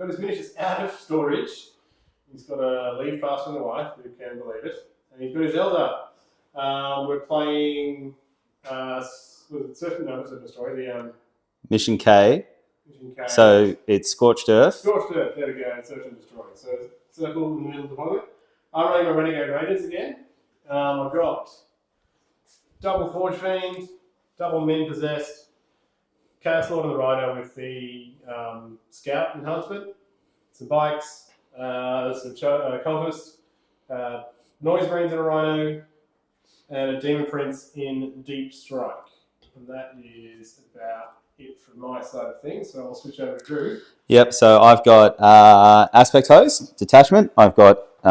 got his miniatures out of storage. He's got a leave fast from the wife, who can believe it. And he's got his elder. We're playing Certain Story, the Mission K. Mission K. So it's Scorched Earth. Scorched Earth, there we go, and Search and Destroy. So circle in the middle of the deployment. I'm running my Renegade Raiders again. I've got double Forge Fiend, double Min Possessed, Chaos Lord and the Rhino with the Scout enhancement, some bikes, some Cultist, Noise Marines and a Rhino, and a Demon Prince in Deep Strike. And that is about it from my side of things. So I'll switch over to Drew. Yep, so I've got Aspect Host, Detachment. I've got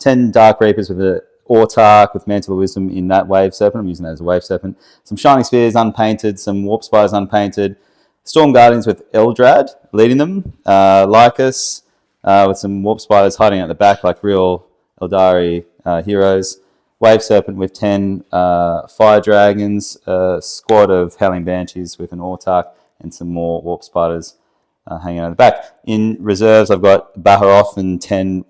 10 Dark Reapers with an Autark with Mantle of Wisdom in that Wave Serpent. I'm using that as a Wave Serpent. Some Shining Spears unpainted, some Warp Spires unpainted. Storm Guardians with Eldrad leading them. Lycus with some Warp Spiders hiding at the back like real Eldari heroes. Wave Serpent with 10 Fire Dragons. A squad of Howling Banshees with an Autark and some more Warp Spiders hanging out the back. In reserves, I've got Baharoth and 10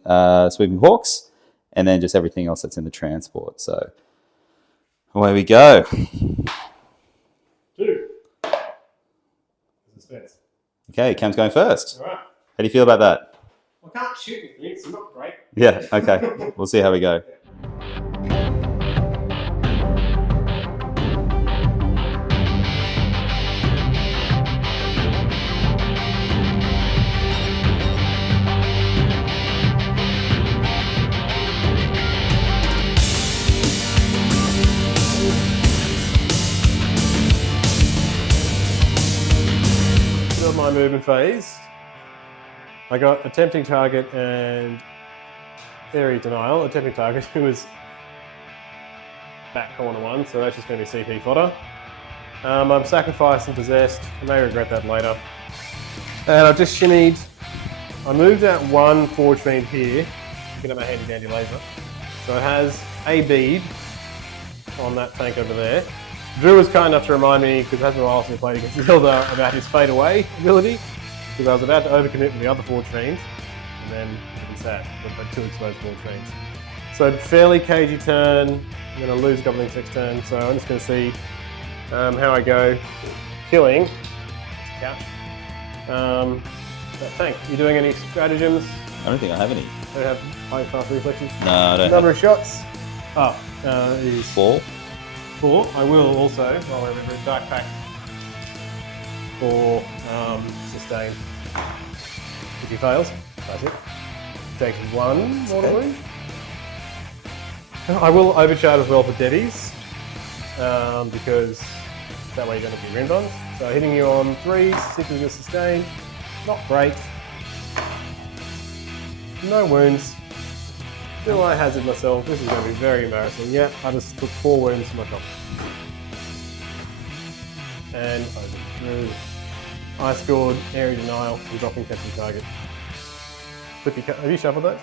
Sweeping Hawks, and then just everything else that's in the transport. So away we go. 2. Suspense. Okay, Cam's going first. All right. How do you feel about that? I can't shoot anything, so not great. Yeah, okay. We'll see how we go. My movement phase. I got Attempting Target and Area Denial. Attempting Target, who was back corner 1, so that's just going to be CP fodder. I'm Sacrificed and Possessed. I may regret that later. And I've just shimmied. I moved out 1 Forge Fiend here. Get out my handy dandy laser. So it has a bead on that tank over there. Drew was kind enough to remind me, because it hasn't been a while since we played against Zelda, about his Fade Away ability, because I was about to overcommit with the other Forge Fiends, and then I've been sad. I've had 2 exposed Forge Fiends. So fairly cagey turn. I'm going to lose Goblin next turn, so I'm just going to see how I go. Killing. Couch. That tank. You doing any stratagems? I don't think I have any. Do you have high fast reflexes? No, I don't. Number of shots? Is 4. 4. I will also, while I remember, Dark Pact for sustain. If he fails, that's it. Takes 1 mortal wound. I will overcharge as well for deadies, because that way you're going to be Rinbons. So hitting you on 3, 6 is a sustain. Not great. No wounds. Do I hazard myself? This is going to be very embarrassing. Yeah, I just took 4 wounds to myself. And over. I scored Area Denial and dropping Captain Target. Have you shuffled those?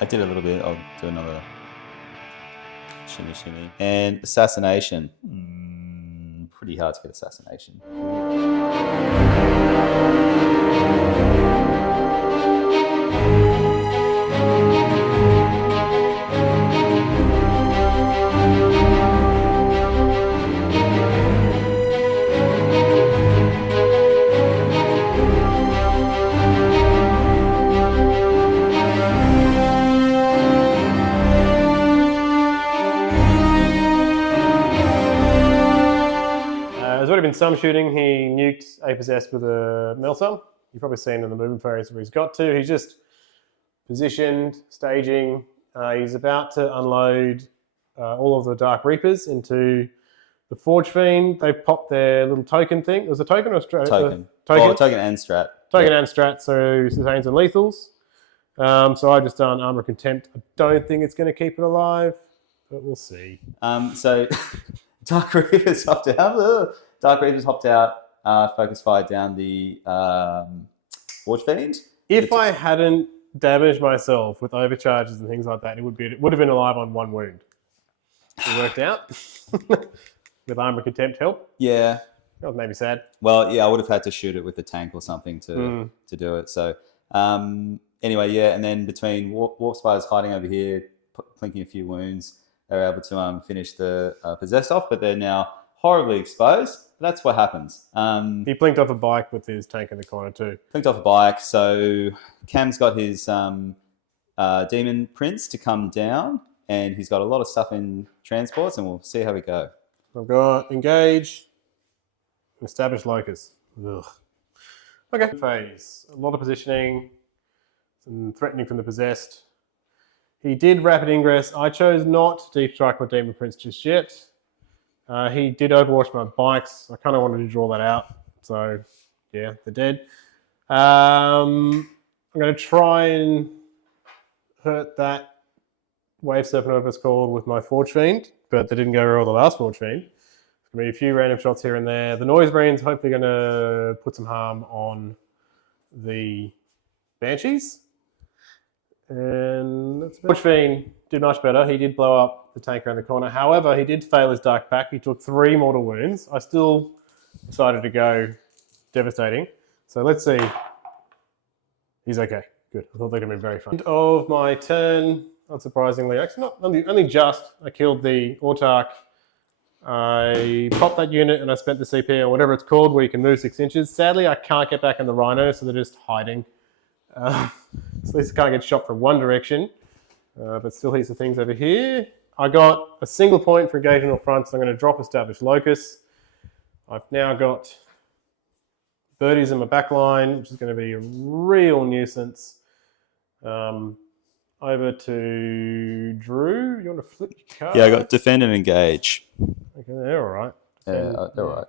I did a little bit. I'll do another shimmy shimmy. And Assassination. Pretty hard to get Assassination. Been some shooting. He nuked a Possessed with a Melter. You've probably seen in the movement phase where he's got to. He's just positioned, staging. He's about to unload all of the Dark Reapers into the Forge Fiend. They've popped their little token thing. Was it a token or a strat? Token. Token. Oh, token and strat. Token and strat, so sustains and lethals. So I've just done Armor Contempt. I don't think it's going to keep it alive, but we'll see. So Dark Reapers hopped out. Dark Reapers hopped out. Focus Fire down the Forge Fiend. If I hadn't damaged myself with overcharges and things like that, it would have been alive on 1 wound. It worked out with Armor Contempt help. Yeah. That was maybe sad. Well, yeah, I would have had to shoot it with a tank or something to do it. So Anyway, yeah, and then between Warp Spiders hiding over here, plinking a few wounds, they were able to finish the possessed off, but they're now horribly exposed. That's what happens. He blinked off a bike with his tank in the corner too. Blinked off a bike, so Cam's got his Demon Prince to come down, and he's got a lot of stuff in transports, and we'll see how we go. I've got engage, establish locus. Ugh. Okay. Phase. A lot of positioning, some threatening from the possessed. He did rapid ingress. I chose not to deep strike my Demon Prince just yet. He did overwatch my bikes. I kind of wanted to draw that out. So, yeah, they're dead. I'm going to try and hurt that Wave Serpent, whatever it's called, with my Forge Fiend, but they didn't go very well the last Forge Fiend. There's going to be a few random shots here and there. The Noise Marine's hopefully going to put some harm on the Banshees. And that's Forge Fiend did much better. He did blow up the tank around the corner. However, he did fail his Dark Pact. He took 3 mortal wounds. I still decided to go devastating. So let's see. He's okay. Good. I thought they could be very fun. End of my turn, unsurprisingly. Actually, not only just. I killed the Autark. I popped that unit and I spent the CP on whatever it's called, where you can move 6 inches. Sadly, I can't get back in the Rhino, so they're just hiding. So at least I can't get shot from one direction. But still, here's the things over here. I got a single point for engagement on front, so I'm going to drop Establish Locus. I've now got birdies in my back line, which is going to be a real nuisance. Over to Drew. You want to flip your card? Yeah, I got Defend and Engage. Okay, they're all right. Yeah, they're all right.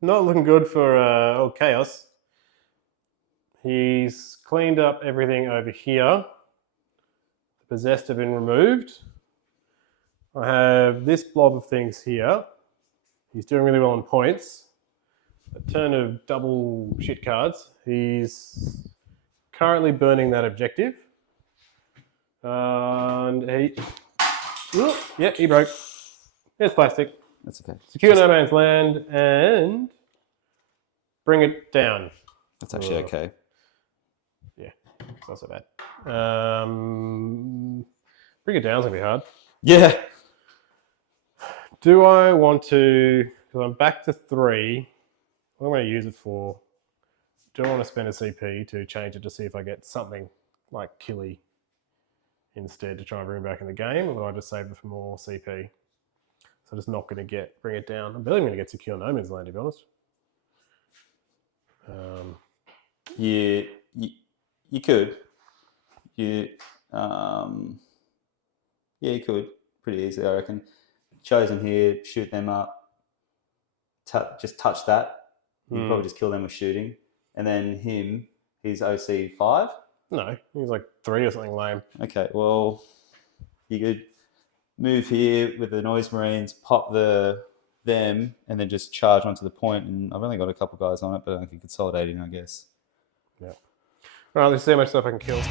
Not looking good for Chaos. He's cleaned up everything over here. The possessed have been removed. I have this blob of things here. He's doing really well on points. A turn of double shit cards. He's currently burning that objective. And he broke. There's plastic. That's okay. Secure no man's land and bring it down. That's actually okay. Yeah, it's not so bad. Bring it down's gonna be hard. Yeah. Do I want to? Because I'm back to 3. What am I going to use it for? Do I want to spend a CP to change it to see if I get something like Killy instead to try and bring it back in the game, or do I just save it for more CP? So I'm just not going to bring it down. I'm barely going to get Secure No Man's Land, to be honest. You could. You could pretty easily, I reckon. Chosen here, shoot them up. Just touch that. You probably just kill them with shooting, and then him. He's OC 5. No, he's like 3 or something lame. Okay, well, you could move here with the Noise Marines, pop them, and then just charge onto the point. And I've only got a couple guys on it, but I can consolidate in, I guess. Yeah. All right, let's see how much stuff I can kill.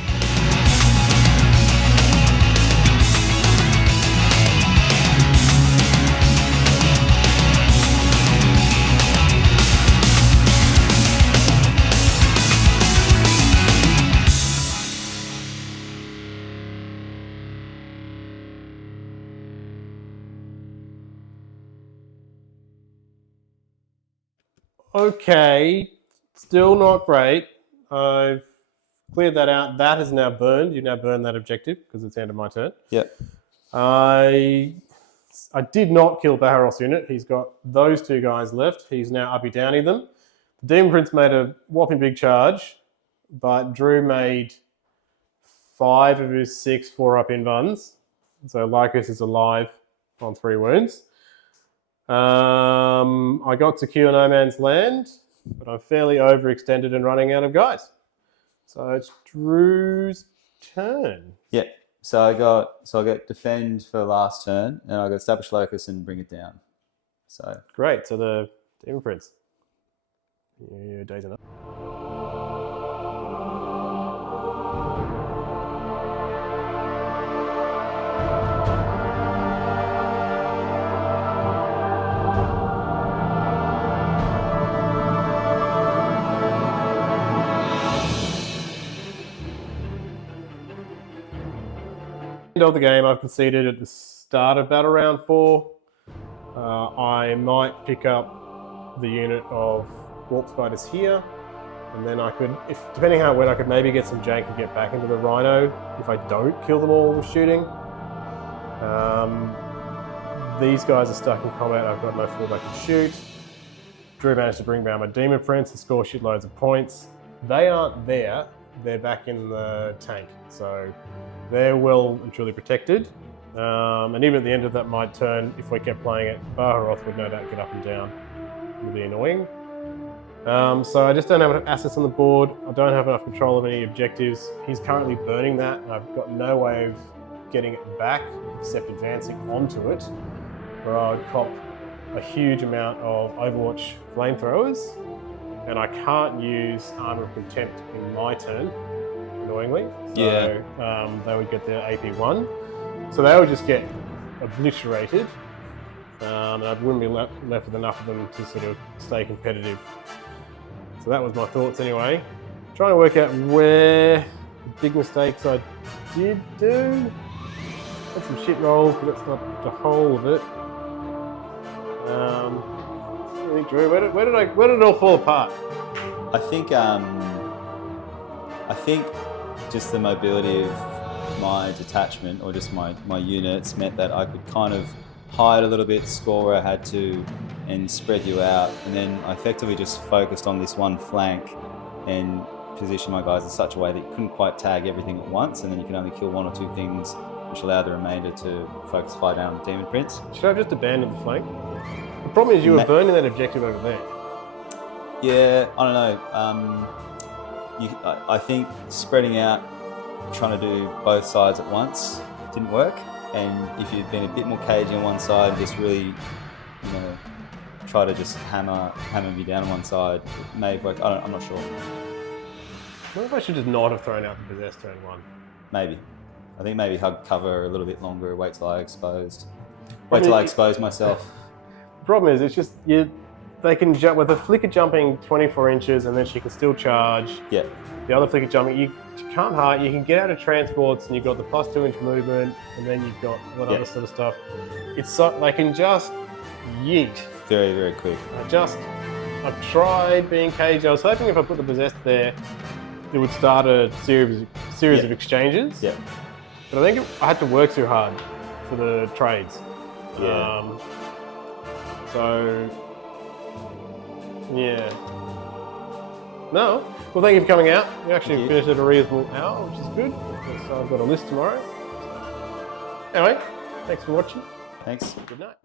Okay, still not great. I've cleared that out. That has now burned. You now burn that objective because it's the end of my turn. Yep. I did not kill Baharos unit. He's got those 2 guys left. He's now uppy downy them. The Demon Prince made a whopping big charge, but Drew made 5 of his 6 4-up invuns. So Lycus is alive on 3 wounds. I got secure no man's land, but I'm fairly overextended and running out of guys. So it's Drew's turn. Yeah. So I got defend for last turn, and I got establish locus and bring it down. So great. So the Demon Prince. Yeah, days enough. Of the game, I've conceded at the start of battle round 4. I might pick up the unit of warp spiders here, and then I could, depending how it went, I could maybe get some jank and get back into the rhino if I don't kill them all with shooting. These guys are stuck in combat. I've got no fallback and shoot. Drew managed to bring down my Demon Prince and score shitloads of points. They aren't there. They're back in the tank, so they're well and truly protected. And even at the end of that my turn, if we kept playing it, Baharoth would no doubt get up and down. It would be annoying. So I just don't have enough assets on the board. I don't have enough control of any objectives. He's currently burning that, and I've got no way of getting it back except advancing onto it, where I would cop a huge amount of Overwatch flamethrowers, and I can't use Armor of Contempt in my turn, annoyingly. So they would get their AP1. So they would just get obliterated, and I wouldn't be left with enough of them to sort of stay competitive. So that was my thoughts anyway. Trying to work out where the big mistakes I did do. Had some shit rolls, but that's not the whole of it. What do you think, Drew? Where did it all fall apart? I think just the mobility of my detachment, or just my units, meant that I could kind of hide a little bit, score where I had to, and spread you out. And then I effectively just focused on this one flank and positioned my guys in such a way that you couldn't quite tag everything at once, and then you can only kill 1 or 2 things, which allowed the remainder to focus fire down on the Demon Prince. Should I have just abandoned the flank? The problem is you were burning that objective over there. Yeah, I don't know. I think spreading out, trying to do both sides at once didn't work. And if you'd been a bit more cagey on one side and just really, try to just hammer me down on one side, it may have worked. I'm not sure. What if I should just not have thrown out the Possessed turn 1? Maybe. I think maybe hug cover a little bit longer, wait till I exposed. Wait till I expose myself. The problem is, it's just, they can jump, with a flicker jumping 24 inches and then she can still charge. Yeah. The other flicker jumping, you can't hide, you can get out of transports and you've got the +2 inch movement, and then you've got all that other sort of stuff. It's so, they can just yeet. Very, very quick. I've tried being cagey. I was hoping if I put the Possessed there, it would start a series of exchanges. Yeah. But I think I had to work too hard for the trades. Yeah. Yeah. No. Well, thank you for coming out. We actually finished at a reasonable hour, which is good. So I've got a list tomorrow. Anyway, thanks for watching. Thanks. Good night.